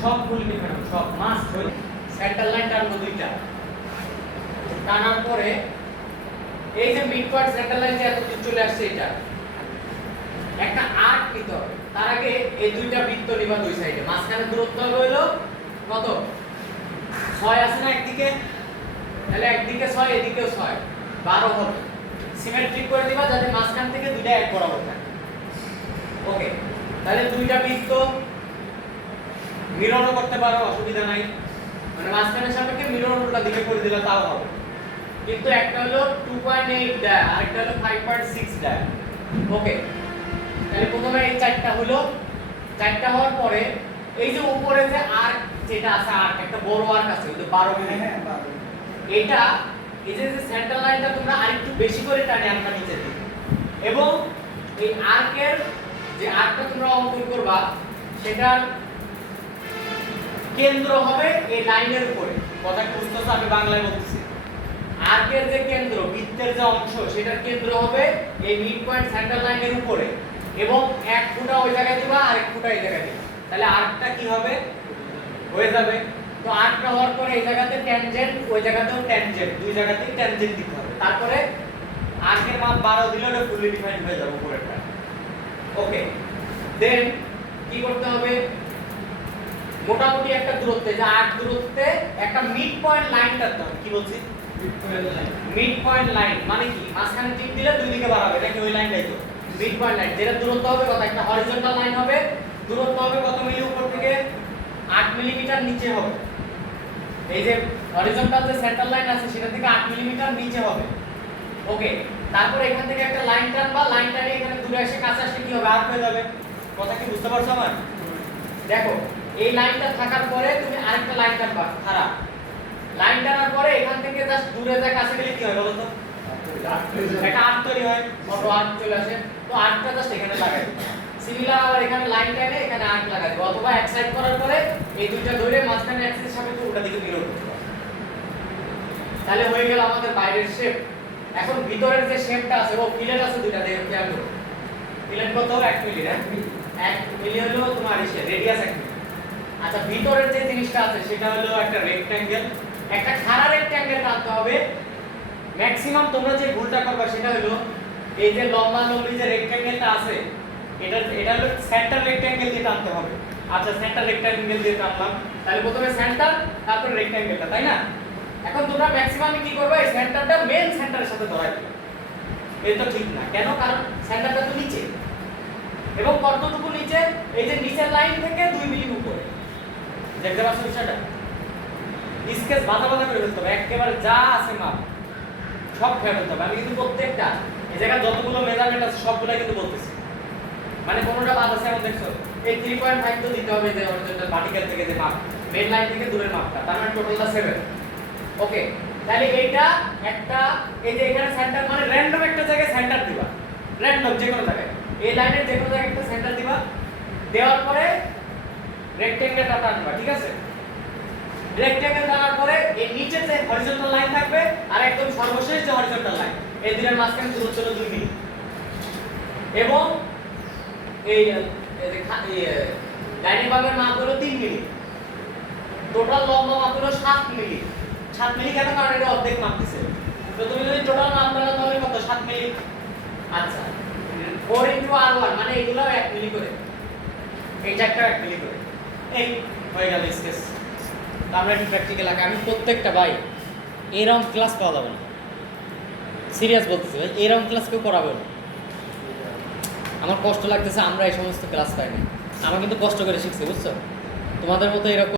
সব ফুল ডিফারেন্ট সব মাস হই সেন্টার লাইন টানবো দুইটা টানার পরে এই যে মিড পয়েন্ট সেন্টার লাইন যে এত দূর চলে আসছে এটা একটা আর্ক নিতে হবে তার আগে এই দুইটা বৃত্ত নিবা দুই সাইডে মাঝখানে দূরত্ব হলো কত 6 আছে না একদিকে তাহলে একদিকে 6 এদিকেও 6 12 হবে সিমেট্রিক করে দিবা যাতে মাঝখান থেকে দুইটা এক বরাবর থাকে ওকে তাহলে দুইটা বৃত্ত মিররও করতে পারো অসুবিধা নাই মানে মাঝখানের সাপেক্ষে মিরর উল্টা দিকে করে দিলে তাও হবে কিন্তু একটা হলো 2.8 ডায়া আর একটা হলো 5.6 ডায়া ওকে তাহলে প্রথমে এই চারটা হলো চারটা হওয়ার পরে এই যে উপরে যে আর্ক যেটা আছে আর্ক একটা বড় আর্ক আছে ওই 12 মিলি হ্যাঁ 12 এটা এই যে সেন্টার লাইনটা তোমরা আরেকটু বেশি করে টানে আনবা নিচের দিকে এবং এই আর্কের যে আর্কটা তোমরা অঙ্কন করবা সেটার কেন্দ্র হবে এই লাইনের উপরে কথা কি বুঝতেছো আমি বাংলায় বলতেছি আর্কের যে কেন্দ্র বৃত্তের যে অংশ সেটার কেন্দ্র হবে এই মিড পয়েন্ট সেন্টার লাইনের উপরে এবং এক ফুটা ওই জায়গায় দিবা আর এক ফুটা এই জায়গায় দিবা তাহলে আর্কটা কি হবে হয়ে যাবে তো আর্কটা হওয়ার পরে এই জায়গাতে ট্যানজেন্ট ওই জায়গাতেও ট্যানজেন্ট দুই জায়গাতেই ট্যানজেন্ট দিতে হবে তারপরে আর্কের মাপ 12 দিলে ওটা ফুলি ডিফাইন্ড হয়ে যাবে উপরেরটা ওকে দেন কি করতে হবে মোটামুটি একটা দূরত্বে যে আর্ক দূরত্বে একটা মিড পয়েন্ট লাইন টানতে হবে কি বলছি মিড পয়েন্ট লাইন মানে কি মাঝখানে টিপ দিলে দুই দিকে বাড়াবে নাকি ওই লাইনটাই তো মিড পয়েন্ট লাইন যেটা দূরত্ব হবে কত একটা হরিজন্টাল লাইন হবে দূরত্ব হবে কত মিলি উপর থেকে 8 মিলিমিটার নিচে হবে এই যে হরিজন্টাল যে সেন্টার লাইন আছে সেটা থেকে 8 মিলিমিটার নিচে হবে ওকে তারপর এখান থেকে একটা লাইন টানবা লাইন টানে এখানে দূরে এসে কাছে আসলে কি হবে আর্ক হয়ে যাবে কথা কি বুঝতে পারছো আমার দেখো এই লাইনটা থাকার পরে তুমি আরেকটা লাইন টানবা খারাপ লাইন টানার পরে এখান থেকে জাস্ট দূরে যা কাছে গেলে কি হয় বলো তো একটা আর্ক তৈরি হয় অটো আর্ক চলে আসে তো আর্কটা জাস্ট এখানে লাগাই সিমিলার আবার এখানে লাইন টানে এখানে আর্ক লাগাই দেব অথবা এক সাইড করার পরে এই দুইটা ধরে মাঝখানে অ্যাক্সিসের সাপেক্ষে উল্টা দিকে মিরর করতে হবে তাহলে হয়ে গেল আমাদের বাইরের শেপ এখন ভিতরের যে শেপটা আছে ও ফিলেট আছে দুইটা দেখো খেয়াল করো ফিলেট কত 1 মিলি হ্যাঁ 1 মিলি হলো তোমার এসে রেডিয়াস 1 মিলি আচ্ছা ভিতরের যে জিনিসটা আছে সেটা হলো একটা রেক্ট্যাঙ্গেল একটা খাড়া রেক্ট্যাঙ্গেল টানতে হবে ম্যাক্সিমাম তোমরা যে ভুলটা করবে সেটা হলো এই যে লম্বা লম্বি যে রেক্ট্যাঙ্গেলটা আছে এটা হলো সেন্টার রেক্ট্যাঙ্গেল দিয়ে টানতে হবে আচ্ছা সেন্টার রেক্ট্যাঙ্গেল দিয়ে টানলাম তাহলে প্রথমে সেন্টার তারপর রেক্ট্যাঙ্গেলটা তাই না এখন তোমরা ম্যাক্সিমাম কি করবে এই সেন্টারটা মেইন সেন্টারের সাথে ধরাই দিবে এটা তো ঠিক না কেন কারণ সেন্টারটা তো নিচে এবং কতটুকু নিচে এই যে নিচের লাইন থেকে 2 মিলি উপরে দেখতে পাচ্ছ বিষয়টা স্কেচ বাঁধা বাঁধা করে ফেলতে হবে একেবারে যা আছে মাপ সব খেয়ে ফেলতে হবে আমি কিন্তু প্রত্যেকটা এই জায়গায় যতগুলো মেজারমেন্ট আছে সবগুলো কিন্তু বলতেছি মানে কোনোটা বাদ আছে এমন দেখছো এই 3.5 তো দিতে হবে যে অরিজিনাল ভার্টিক্যাল থেকে যে মাপ মেইন লাইন থেকে দূরের মাপটা তার মানে টোটালটা 7 ওকে তাহলে এইটা একটা এই যে এখানে সেন্টার মানে র‍্যান্ডম একটা জায়গায় সেন্টার দিবা র‍্যান্ডম যে কোনো জায়গায় এই লাইনের যে কোনো জায়গায় একটা সেন্টার দিবা দেওয়ার পরে রেক্ট্যাঙ্গেলটা টানবা ঠিক আছে রেক্ট্যাঙ্গেল টানার পরে এই নিচে যে হরিজন্টাল লাইন থাকবে আর একদম সর্বশেষ যে হরিজন্টাল লাইন এই দুইটার মাঝখানে দূরত্ব হলো 2 মিলি এবং এই লাইনের ভাগের মাপ হলো 3 মিলি টোটাল লম্বা মাপ হলো 7 মিলি 7 মিলি কেন কারণ এটা অর্ধেক মাপ দিছে তো তুমি যদি টোটাল মাপ দাও তাহলে কত 7 মিলি আচ্ছা 4 r1 মানে এগুলো 1 মিলি করে এই চারটা 1 মিলি করে এই হয়ে গেল স্কেচ আমরা একটু প্র্যাকটিক্যাল আঁকা আমি প্রত্যেকটা ভাই এরকম ক্লাস পাওয়া যাবে না সিরিয়াস বলতেছি ভাই এরকম ক্লাস কেউ করাবে না আমার কষ্ট লাগতেছে আমরা এই সমস্ত ক্লাস পাই না আমরা কিন্তু কষ্ট করে শিখছি বুঝছো তোমাদের মতো এরকম